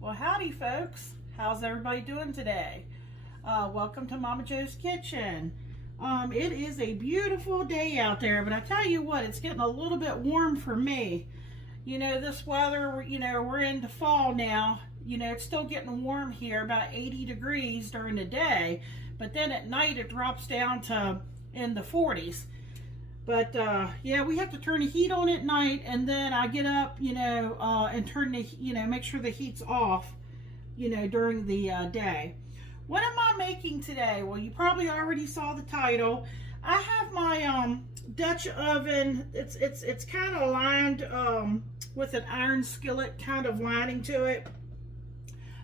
Well, howdy folks. How's everybody doing today? Welcome to Momma Jo's Kitchen. It is a beautiful day out there, but I tell you what, it's getting a little bit warm for me. You know, this weather, we're into fall now. You know, it's still getting warm here, about 80 degrees during the day, but then at night it drops down to in the 40s. But yeah, we have to turn the heat on at night, and then I get up, and turn the, make sure the heat's off, during the day. What am I making today? Well, you probably already saw the title. I have my Dutch oven. It's kind of lined with an iron skillet kind of lining to it.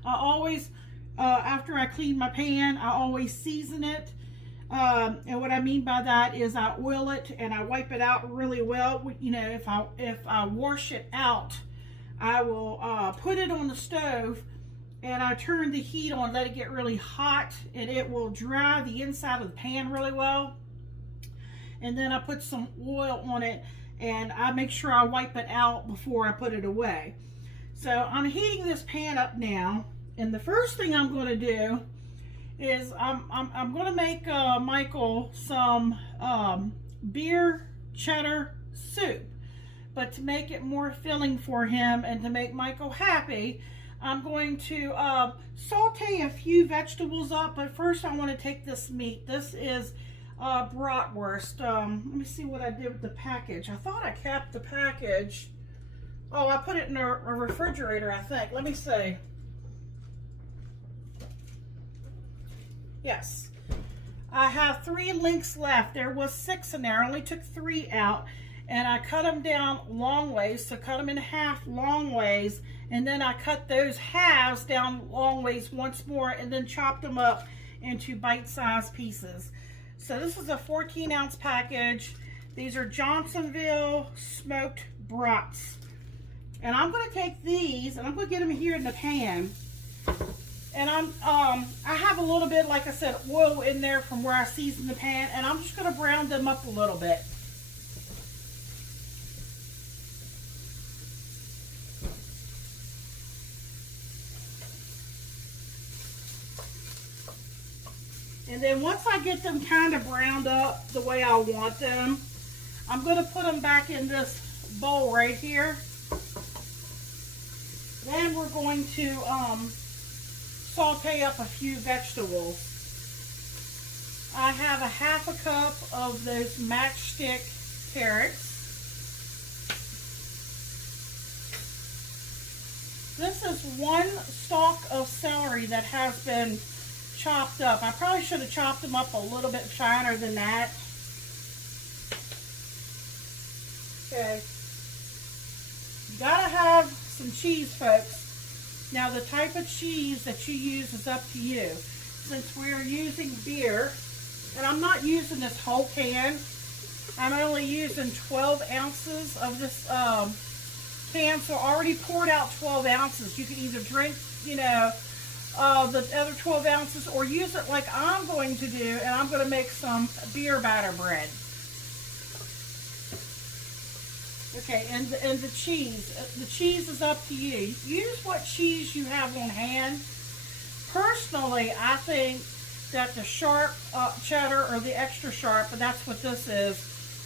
I always, after I clean my pan, I always season it. And what I mean by that is I oil it and I wipe it out really well. You know, if I wash it out, I will put it on the stove and I turn the heat on, let it get really hot, and it will dry the inside of the pan really well. And then I put some oil on it and I make sure I wipe it out before I put it away. So I'm heating this pan up now, and the first thing I'm going to do is I'm going to make Michael some beer cheddar soup. But to make it more filling for him and to make Michael happy, I'm going to saute a few vegetables up. But first I want to take this meat. This is bratwurst. Let me see what I did with the package. I thought I kept the package. Oh, I put it in a refrigerator, I think. Let me see. Yes, I have 3 links left. There was 6 in there. I only took 3 out, and I cut them down long ways. So cut them in half long ways, and then I cut those halves down long ways once more, and then chopped them up into bite-sized pieces. So this is a 14-ounce package. These are Johnsonville smoked brats, and I'm going to take these and I'm going to get them here in the pan. And I have a little bit, like I said, oil in there from where I seasoned the pan, and I'm just going to brown them up a little bit. And then once I get them kind of browned up the way I want them, I'm going to put them back in this bowl right here. Then we're going to saute up a few vegetables. I have a half a cup of those matchstick carrots. This is 1 stalk of celery that has been chopped up. I probably should have chopped them up a little bit finer than that. Okay. You gotta have some cheese, folks. Now the type of cheese that you use is up to you. Since we're using beer, and I'm not using this whole can, I'm only using 12 ounces of this can, so I already poured out 12 ounces. You can either drink, the other 12 ounces or use it like I'm going to do, and I'm going to make some beer batter bread. Okay, and the cheese is up to you. Use what cheese you have on hand. Personally, I think that the sharp cheddar or the extra sharp, but that's what this is,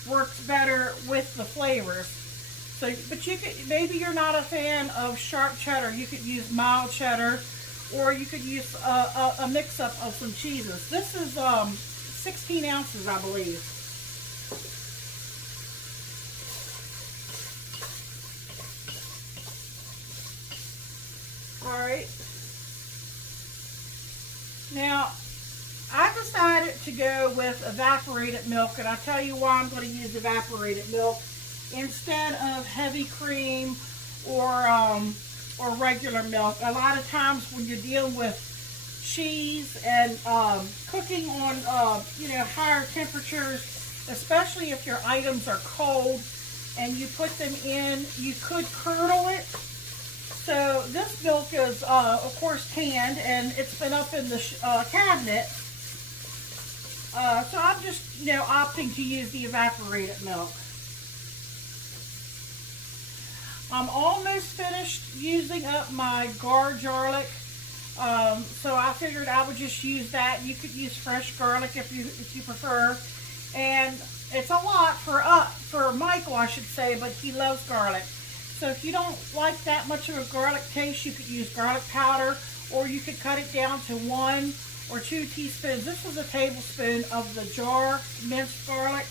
works better with the flavors. So, but you could, maybe you're not a fan of sharp cheddar. You could use mild cheddar, or you could use a mix-up of some cheeses. This is 16 ounces, I believe. Alright, now I decided to go with evaporated milk, and I'll tell you why I'm going to use evaporated milk instead of heavy cream or regular milk. A lot of times when you're dealing with cheese and cooking on higher temperatures, especially if your items are cold and you put them in, you could curdle it. So this milk is, of course, canned, and it's been up in the cabinet. So I'm just, opting to use the evaporated milk. I'm almost finished using up my garlic. So I figured I would just use that. You could use fresh garlic if you prefer. And it's a lot for Michael, I should say, but he loves garlic. So if you don't like that much of a garlic taste, you could use garlic powder, or you could cut it down to 1 or 2 teaspoons. This is a tablespoon of the jar minced garlic.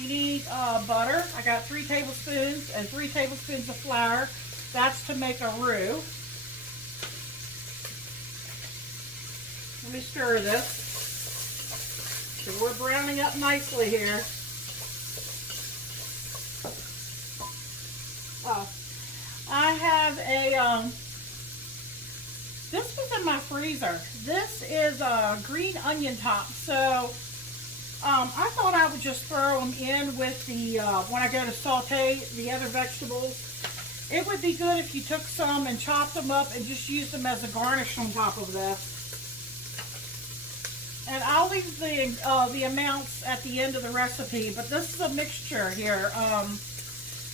You need butter. I got 3 tablespoons and 3 tablespoons of flour. That's to make a roux. Let me stir this. So we're browning up nicely here. I have a, this was in my freezer. This is a green onion top. So I thought I would just throw them in with the, when I go to saute the other vegetables. It would be good if you took some and chopped them up and just used them as a garnish on top of this. And I'll leave the amounts at the end of the recipe, but this is a mixture here.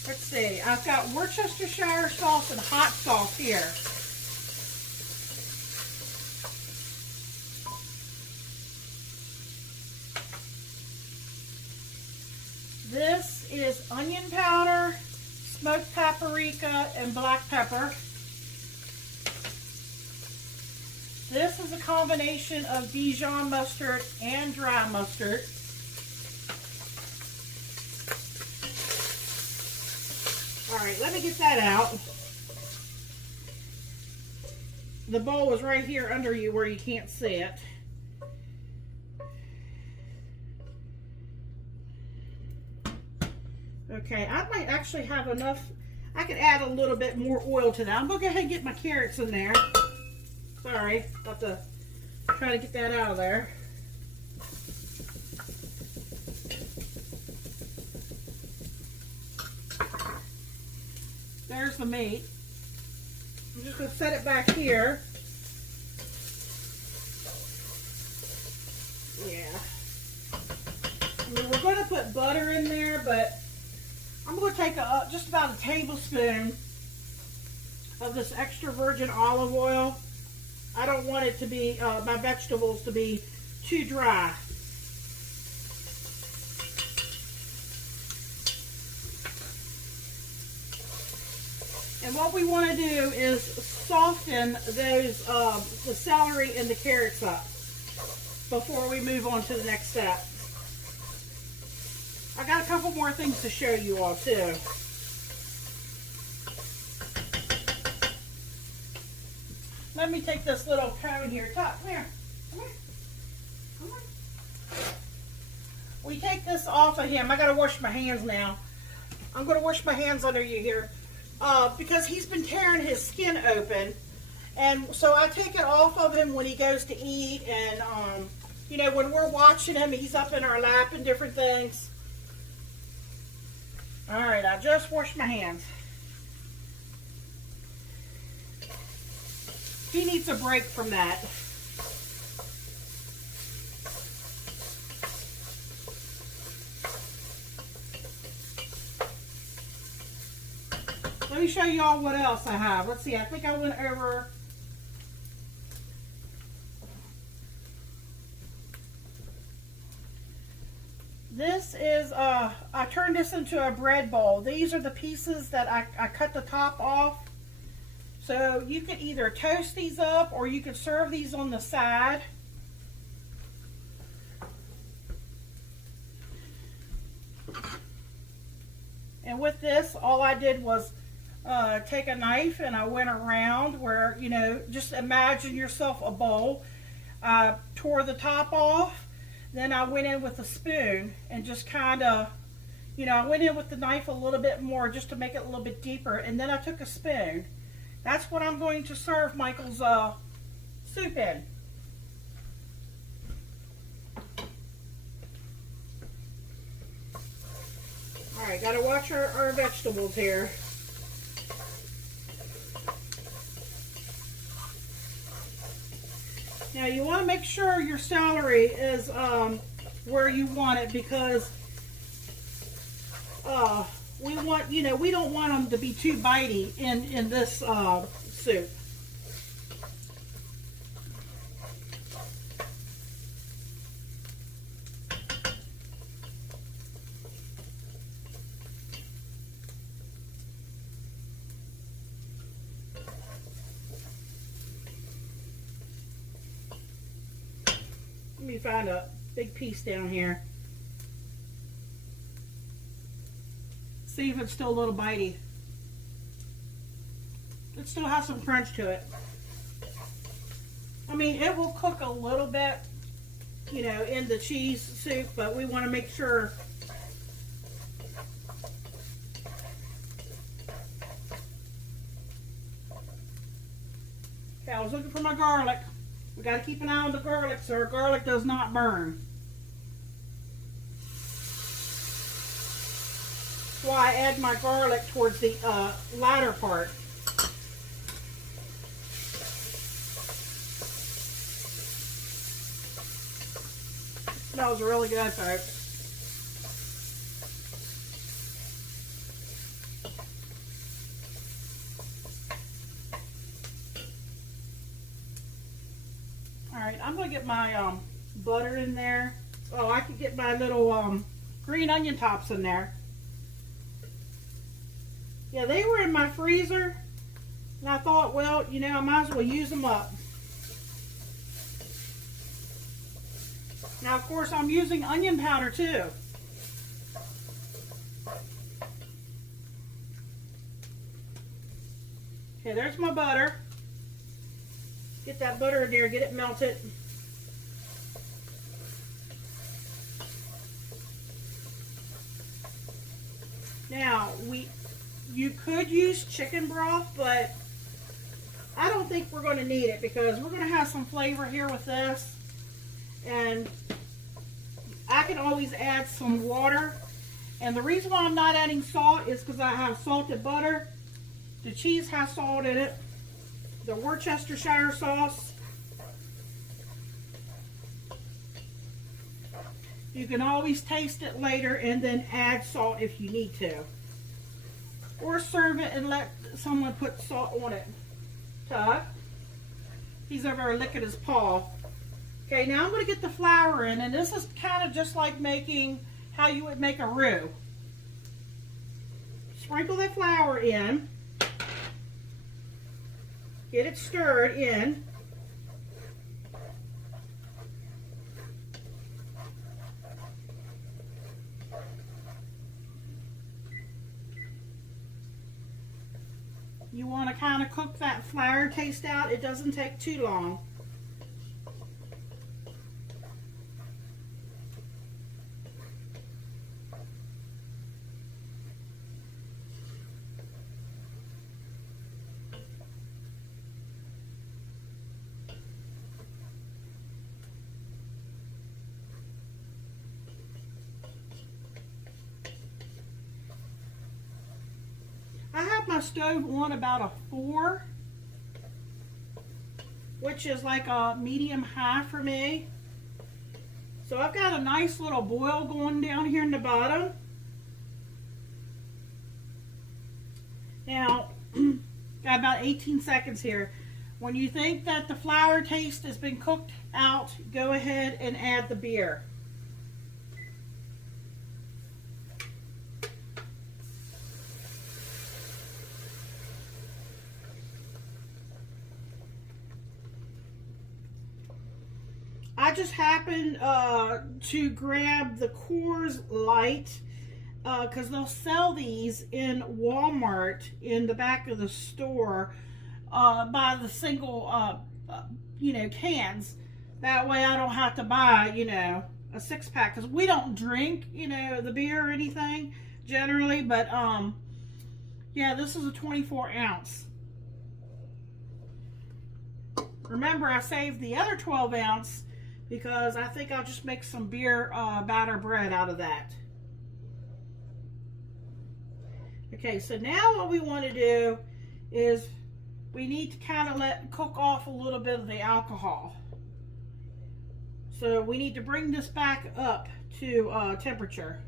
Let's see, I've got Worcestershire sauce and hot sauce here. This is onion powder, smoked paprika, and black pepper. This is a combination of Dijon mustard and dry mustard. All right, let me get that out. The bowl is right here under you where you can't see it. Okay, I might actually have enough. I could add a little bit more oil to that. I'm gonna go ahead and get my carrots in there. Sorry, have to try to get that out of there. There's the meat. I'm just gonna set it back here. Yeah. I mean, we're gonna put butter in there, but I'm going to take just about a tablespoon of this extra virgin olive oil. I don't want it to be, my vegetables to be too dry. And what we want to do is soften those, the celery and the carrots up before we move on to the next step. I got a couple more things to show you all too. Let me take this little cone here. Come here. Come here. Come here. We take this off of him. I gotta wash my hands now. I'm gonna wash my hands under you here. Because he's been tearing his skin open. And so I take it off of him when he goes to eat, and you know, when we're watching him, he's up in our lap and different things. All right, I just washed my hands. He needs a break from that. Let me show you all what else I have. Let's see, I think I went over. This is, I turned this into a bread bowl. These are the pieces that I cut the top off. So you could either toast these up or you could serve these on the side. And with this, all I did was take a knife and I went around where, you know, just imagine yourself a bowl. Tore the top off. Then I went in with a spoon and just kind of, you know, I went in with the knife a little bit more just to make it a little bit deeper. And then I took a spoon. That's what I'm going to serve Michael's soup in. All right, got to watch our vegetables here. Now you want to make sure your celery is where you want it, because we want, you know, we don't want them to be too bitey in this soup. Let me find a big piece down here. See if it's still a little bitey. It still has some crunch to it. I mean, it will cook a little bit, you know, in the cheese soup, but we want to make sure. Okay, I was looking for my garlic. We got to keep an eye on the garlic so our garlic does not burn. That's why I add my garlic towards the latter part. It smells really good, folks. Alright, I'm going to get my butter in there. Oh, I could get my little green onion tops in there. Yeah, they were in my freezer. And I thought, well, you know, I might as well use them up. Now, of course, I'm using onion powder too. Okay, there's my butter. Get that butter in there, get it melted. Now, you could use chicken broth, but I don't think we're going to need it because we're going to have some flavor here with this. And I can always add some water. And the reason why I'm not adding salt is because I have salted butter. The cheese has salt in it. The Worcestershire sauce. You can always taste it later and then add salt if you need to. Or serve it and let someone put salt on it. Tuck. He's over there licking his paw. Okay, now I'm going to get the flour in, and this is kind of just like making how you would make a roux. Sprinkle the flour in. Get it stirred in. You want to kind of cook that flour taste out. It doesn't take too long. I have my stove on about a 4, which is like a medium high for me. So I've got a nice little boil going down here in the bottom. Now, got about 18 seconds here. When you think that the flour taste has been cooked out, go ahead and add the beer. I just happened to grab the Coors Light because they'll sell these in Walmart in the back of the store by the single, you know, cans. That way I don't have to buy, you know, a 6-pack because we don't drink, you know, the beer or anything generally. But yeah, this is a 24 ounce. Remember, I saved the other 12 ounce because I think I'll just make some beer batter bread out of that. Okay, so now what we want to do is we need to kind of let cook off a little bit of the alcohol. So we need to bring this back up to temperature.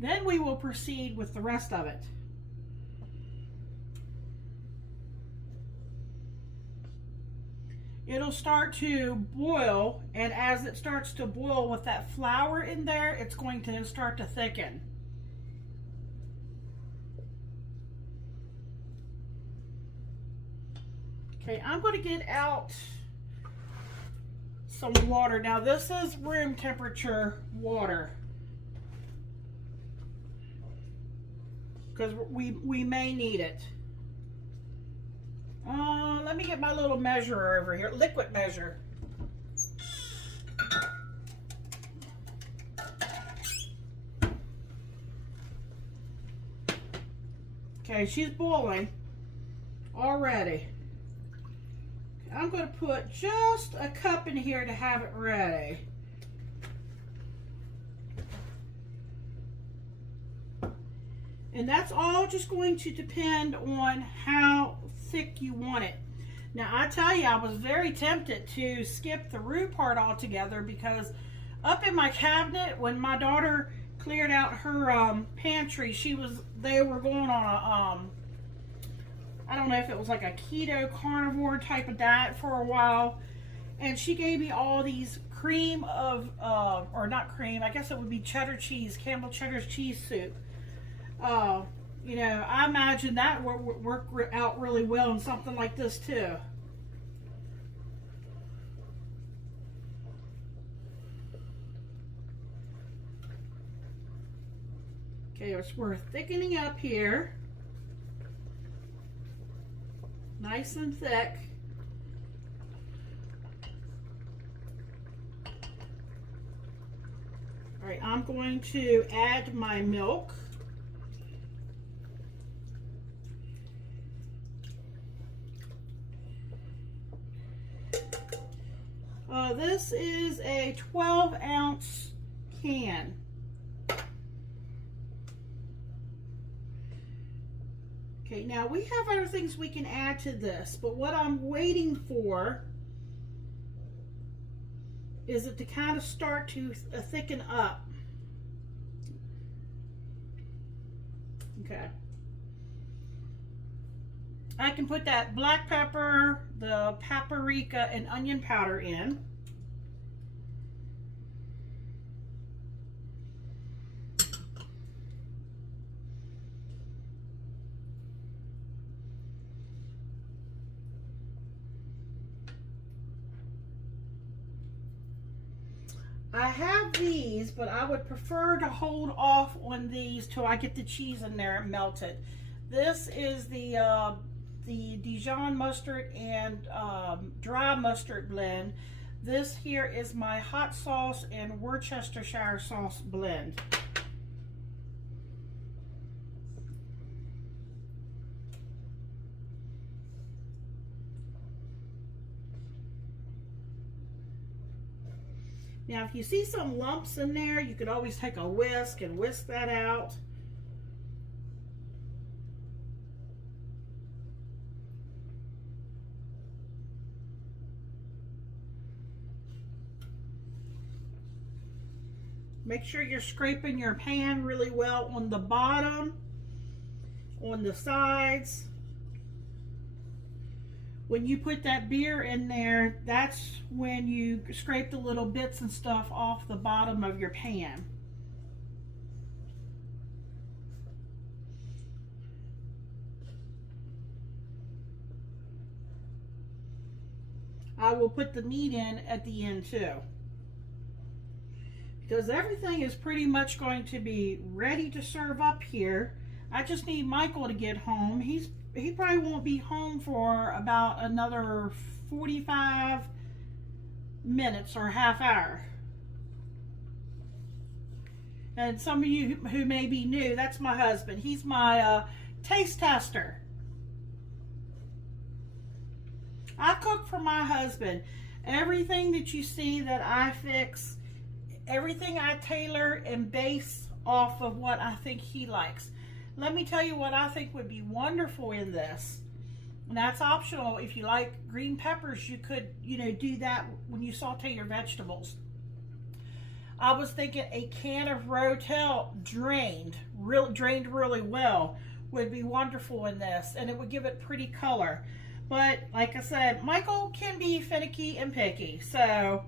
Then we will proceed with the rest of it. It'll start to boil, and as it starts to boil with that flour in there, it's going to start to thicken. Okay, I'm going to get out some water. Now this is room temperature water, because we may need it. Let me get my little measurer over here, liquid measure. Okay, she's boiling already. I'm going to put just a cup in here to have it ready. And that's all just going to depend on how thick you want it. Now, I tell you, I was very tempted to skip the roux part altogether, because up in my cabinet, when my daughter cleared out her pantry, they were going on a I don't know if it was like a keto carnivore type of diet for a while, and she gave me all these cream of or not cream, I guess it would be cheddar cheese, Campbell Cheddar's cheese soup. You know, I imagine that would work out really well in something like this too. Okay, we're thickening up here. Nice and thick. All right, I'm going to add my milk. This is a 12-ounce can. Okay, now we have other things we can add to this, but what I'm waiting for is it to kind of start to thicken up. Okay. I can put that black pepper, the paprika, and onion powder in. I have these, but I would prefer to hold off on these till I get the cheese in there and melt it. This is the Dijon mustard and dry mustard blend. This here is my hot sauce and Worcestershire sauce blend. Now, if you see some lumps in there, you could always take a whisk and whisk that out. Make sure you're scraping your pan really well on the bottom, on the sides. When you put that beer in there, that's when you scrape the little bits and stuff off the bottom of your pan. I will put the meat in at the end too, because everything is pretty much going to be ready to serve up here. I just need Michael to get home. He probably won't be home for about another 45 minutes or half hour. And some of you who may be new, that's my husband. He's my taste tester. I cook for my husband. Everything that you see that I fix, everything I tailor and base off of what I think he likes. Let me tell you what I think would be wonderful in this. And that's optional. If you like green peppers, you could, do that when you saute your vegetables. I was thinking a can of Rotel drained really well would be wonderful in this, and it would give it pretty color. But like I said, Michael can be finicky and picky. So,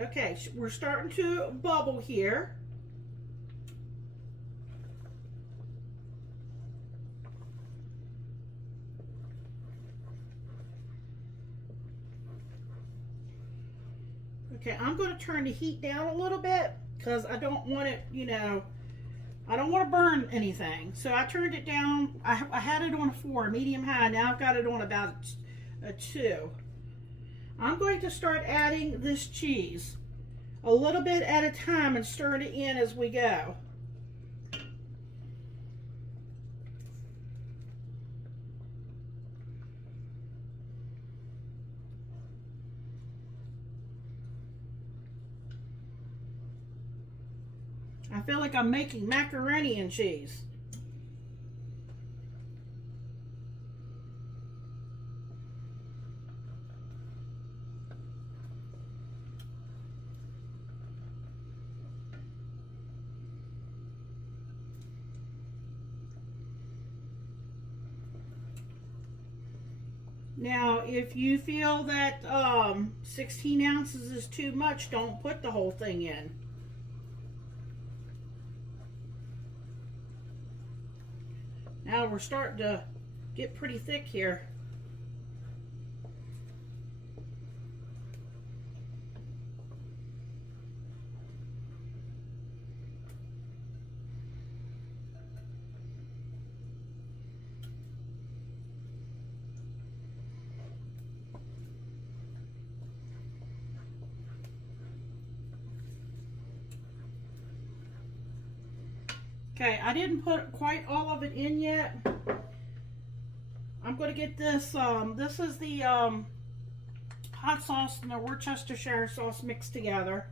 okay, we're starting to bubble here. Okay, I'm going to turn the heat down a little bit because I don't want it, you know, I don't want to burn anything. So I turned it down. I had it on a 4, medium high. Now I've got it on about a 2. I'm going to start adding this cheese a little bit at a time and stirring it in as we go. I feel like I'm making macaroni and cheese. Now, if you feel that 16 ounces is too much, don't put the whole thing in. Now we're starting to get pretty thick here. Okay, I didn't put quite all of it in yet. I'm going to get this, this is the hot sauce and the Worcestershire sauce mixed together.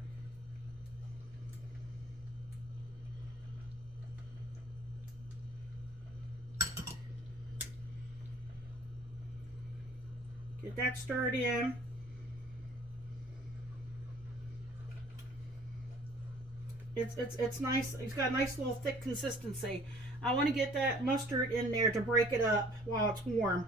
Get that stirred in. It's nice. It's got a nice little thick consistency. I want to get that mustard in there to break it up while it's warm.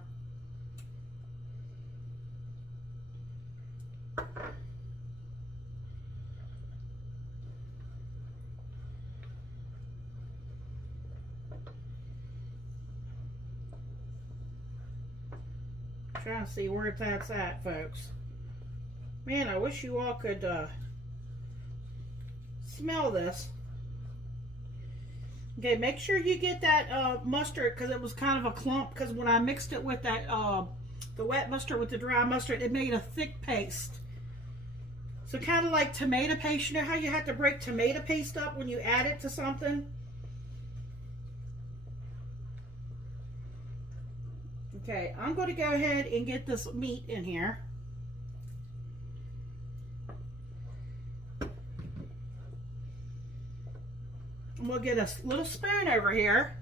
Trying to see where that's at, folks. Man, I wish you all could smell this. Okay, make sure you get that mustard, because it was kind of a clump, because when I mixed it with that the wet mustard with the dry mustard, it made a thick paste. So kind of like tomato paste. You know how you have to break tomato paste up when you add it to something? Okay, I'm going to go ahead and get this meat in here. And we'll get a little spoon over here,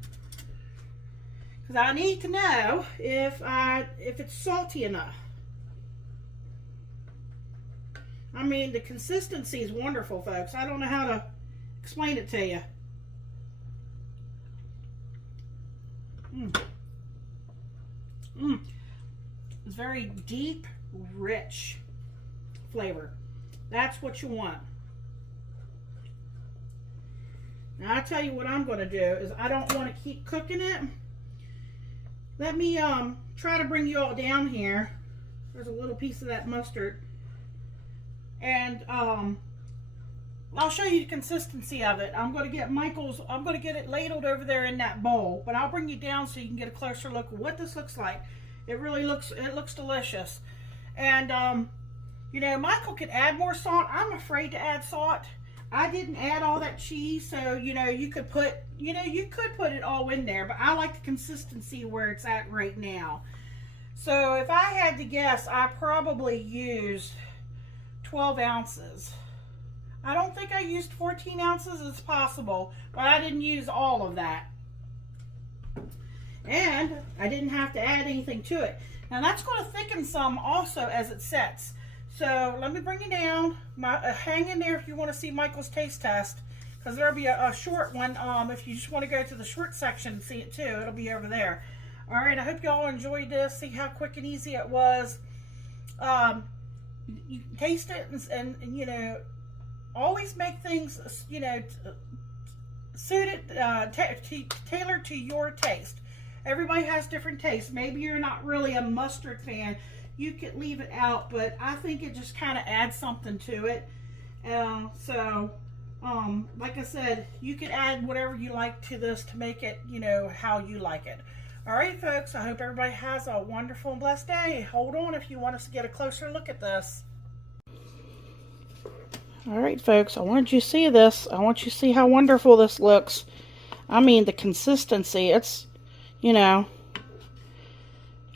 because I need to know if it's salty enough. I mean, the consistency is wonderful, folks. I don't know how to explain it to you. It's very deep, rich flavor. That's what you want. Now, I tell you what I'm going to do is I don't want to keep cooking it. Let me try to bring you all down here. There's a little piece of that mustard. And I'll show you the consistency of it. I'm going to get I'm going to get it ladled over there in that bowl. But I'll bring you down so you can get a closer look at what this looks like. It looks delicious. And, you know, Michael could add more salt. I'm afraid to add salt. I didn't add all that cheese, so, you know, you could put it all in there, but I like the consistency where it's at right now. So if I had to guess, I probably used 12 ounces. I don't think I used 14 ounces. It's possible, but I didn't use all of that. And I didn't have to add anything to it. Now that's going to thicken some also as it sets. So let me bring you down. Hang in there if you want to see Michael's taste test, because there'll be a short one. If you just want to go to the short section and see it too, it'll be over there. All right, I hope y'all enjoyed this. See how quick and easy it was. You taste it and you know, always make things, you know, suited, tailored to your taste. Everybody has different tastes. Maybe you're not really a mustard fan. You could leave it out, but I think it just kind of adds something to it. Like I said, you could add whatever you like to this to make it, you know, how you like it. All right, folks, I hope everybody has a wonderful and blessed day. Hold on if you want us to get a closer look at this. All right, folks, I want you to see this. I want you to see how wonderful this looks. I mean, the consistency, it's, you know,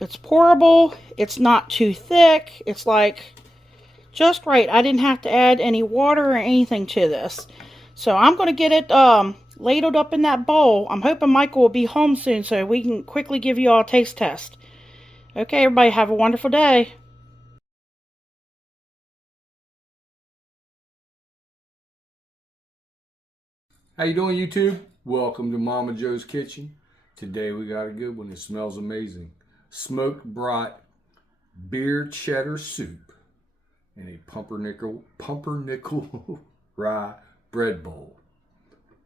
it's pourable. It's not too thick. It's like just right. I didn't have to add any water or anything to this. So I'm going to get it ladled up in that bowl. I'm hoping Michael will be home soon so we can quickly give you all a taste test. Okay, everybody, have a wonderful day. How you doing, YouTube? Welcome to Momma Jo's Kitchen. Today we got a good one. It smells amazing. Smoked brat beer cheddar soup in a pumpernickel rye bread bowl.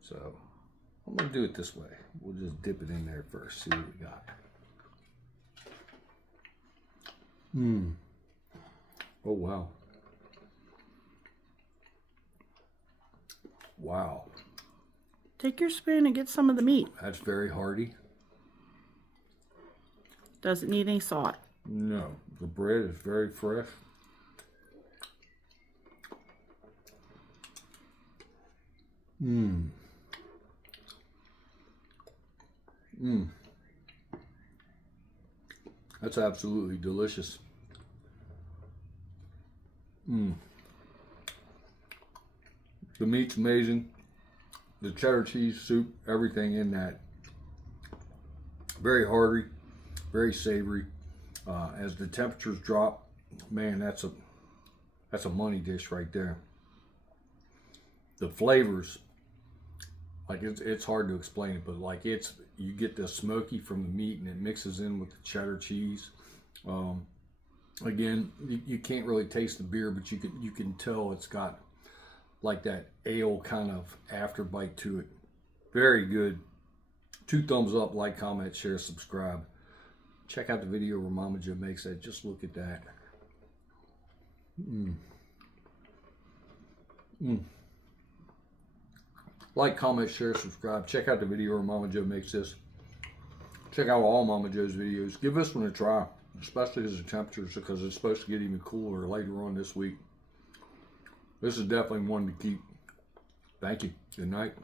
So I'm gonna do it this way. We'll just dip it in there first. See what we got. Oh wow. Wow. Take your spoon and get some of the meat. That's very hearty. Doesn't need any salt. No, the bread is very fresh. That's absolutely delicious. The meat's amazing. The cheddar cheese soup, everything in that. Very hearty, very savory. As the temperatures drop, man, that's a money dish right there. The flavors, like it's hard to explain it, but like you get the smoky from the meat and it mixes in with the cheddar cheese. Again, you can't really taste the beer, but you can tell it's got like that ale kind of afterbite to it. Very good. 2 thumbs up, like, comment, share, subscribe. Check out the video where Momma Jo makes that. Just look at that. Like, comment, share, subscribe. Check out the video where Momma Jo makes this. Check out all Momma Jo's videos. Give this one a try, especially as the temperatures, because it's supposed to get even cooler later on this week. This is definitely one to keep. Thank you. Good night.